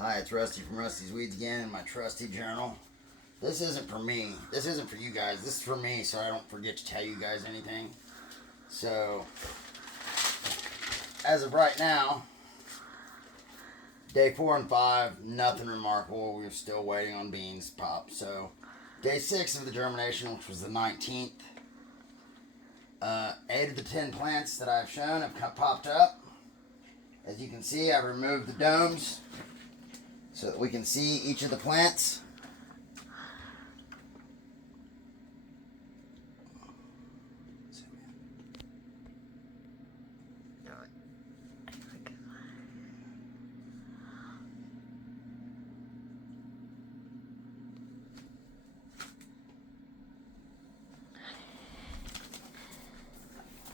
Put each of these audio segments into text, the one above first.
Hi, it's Rusty from Rusty's Weeds again in my trusty journal. This isn't for me. This isn't for you guys. This is for me so I don't forget to tell you guys anything. So, as of right now, day 4 and 5, nothing remarkable. We're still waiting on beans to pop. So, day 6 of the germination, which was the 19th, 8 of the 10 plants that I've shown have popped up. As you can see, I've removed the domes so that we can see each of the plants.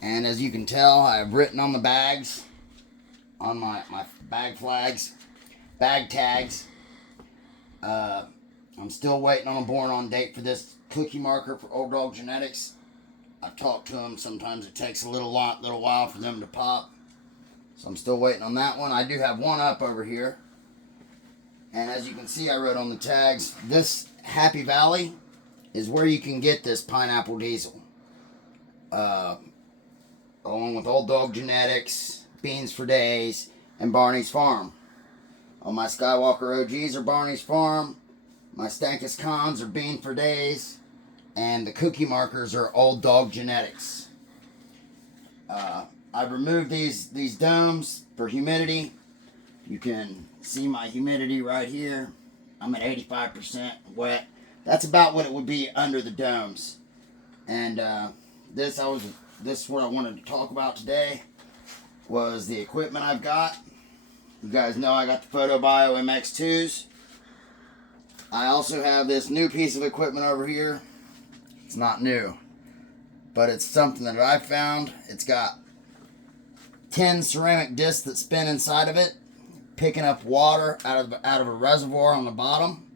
And as you can tell, I have written on the bags, on my bag flags, bag tags. I'm still waiting on a born on date for this cookie marker for Old Dog Genetics. I've talked to them. Sometimes it takes a little while for them to pop. So I'm still waiting on that one. I do have one up over here. And as you can see, I wrote on the tags, this Happy Valley is where you can get this pineapple diesel. Along with Old Dog Genetics, Beans for Days, and Barney's Farm. All my Skywalker OGs are Barney's Farm. My Stankus Cons are Bean for Days. And the cookie markers are Old Dog Genetics. I've removed these domes for humidity. You can see my humidity right here. I'm at 85% wet. That's about what it would be under the domes. And this is what I wanted to talk about today, was the equipment I've got. You guys know I got the PhotoBio MX2s. I also have this new piece of equipment over here. It's not new, but it's something that I found. It's got 10 ceramic discs that spin inside of it, picking up water out of a reservoir on the bottom.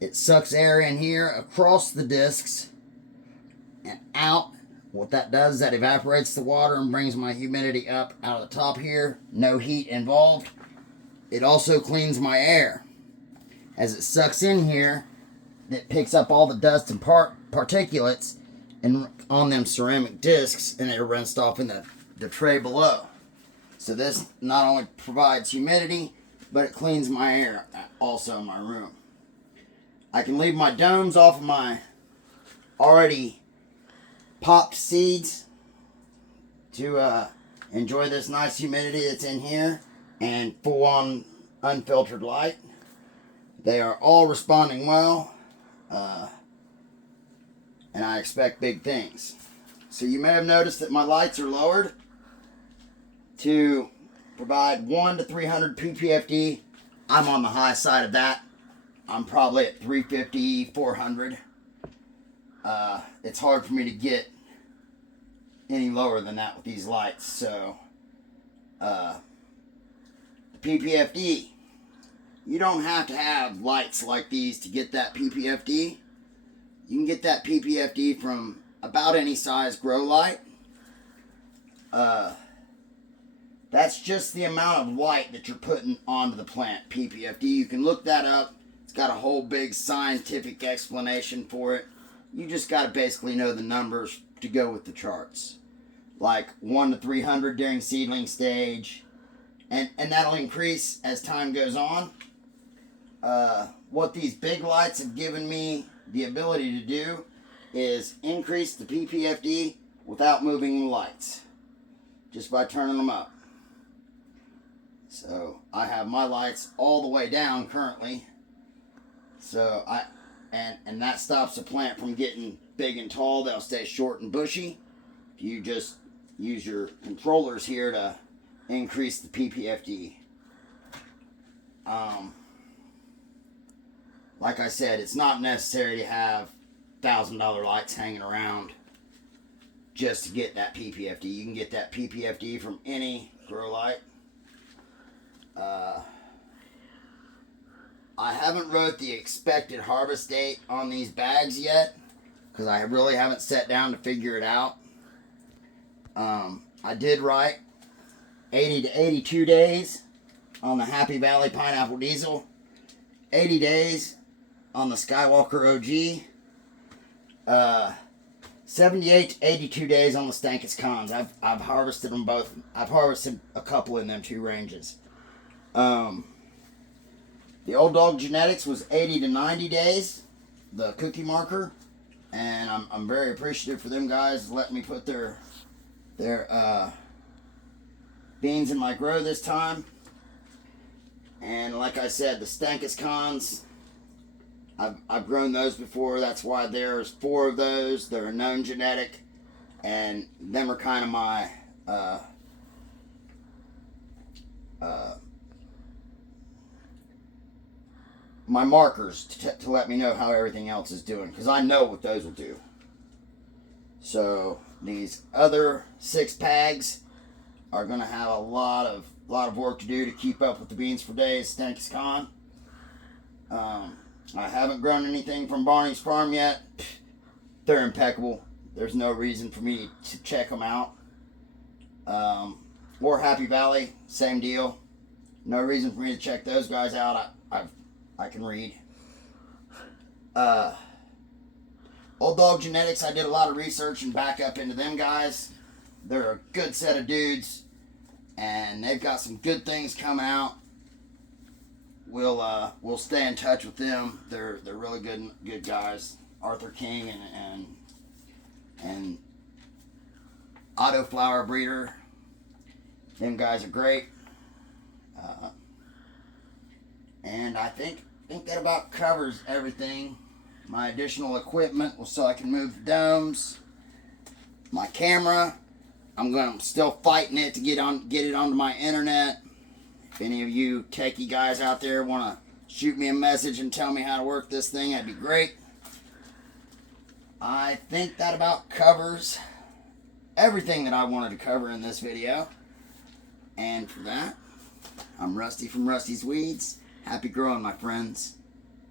It sucks air in here across the discs and out. What that does is that evaporates the water and brings my humidity up out of the top here. No heat involved. It also cleans my air. As it sucks in here, it picks up all the dust and particulates and on them ceramic discs, and it rinsed off in the tray below. So this not only provides humidity, but it cleans my air also in my room. I can leave my domes off of my already popped seeds to enjoy this nice humidity that's in here and full on unfiltered light. They are all responding well, and I expect big things. So you may have noticed that my lights are lowered to provide 1 to 300 ppfd. I'm on the high side of that. I'm probably at 350, 400. It's hard for me to get any lower than that with these lights. So, the PPFD. You don't have to have lights like these to get that PPFD. You can get that PPFD from about any size grow light. That's just the amount of light that you're putting onto the plant, PPFD. You can look that up. It's got a whole big scientific explanation for it. You just got to basically know the numbers to go with the charts. Like 1 to 300 during seedling stage. And that'll increase as time goes on. What these big lights have given me the ability to do is increase the PPFD without moving the lights. Just by turning them up. So I have my lights all the way down currently. So and that stops the plant from getting big and tall. They'll stay short and bushy. You just use your controllers here to increase the PPFD. Like I said, it's not necessary to have $1,000 lights hanging around just to get that PPFD. You can get that PPFD from any grow light. I haven't wrote the expected harvest date on these bags yet because I really haven't sat down to figure it out. I did write 80 to 82 days on the Happy Valley Pineapple Diesel, 80 days on the Skywalker OG, 78 to 82 days on the Stankus Cons. I've harvested them both. I've harvested a couple in them 2 ranges. The Old Dog Genetics was 80 to 90 days, the cookie marker, and I'm very appreciative for them guys letting me put their beans in my grow this time. And like I said, the Stankus Cons, I've grown those before. That's why there's 4 of those. They're a known genetic, and them are kind of my my markers to let me know how everything else is doing, because I know what those will do. So these other 6 pags are going to have a lot of work to do to keep up with the Beans for Days Stankus Con. I haven't grown anything from Barney's Farm yet. They're impeccable. There's no reason for me to check them out. Or Happy Valley, same deal. No reason for me to check those guys out. I can read. Old Dog Genetics, I did a lot of research and back up into them guys. They're a good set of dudes, and they've got some good things coming out. We'll stay in touch with them. They're really good guys. Arthur King and Auto Flower Breeder. Them guys are great. And I think that about covers everything. My additional equipment so I can move the domes. My camera, I'm still fighting it to get it onto my internet. If any of you techie guys out there want to shoot me a message and tell me how to work this thing, that'd be great. I think that about covers everything that I wanted to cover in this video. And for that, I'm Rusty from Rusty's Weeds. Happy growing, my friends.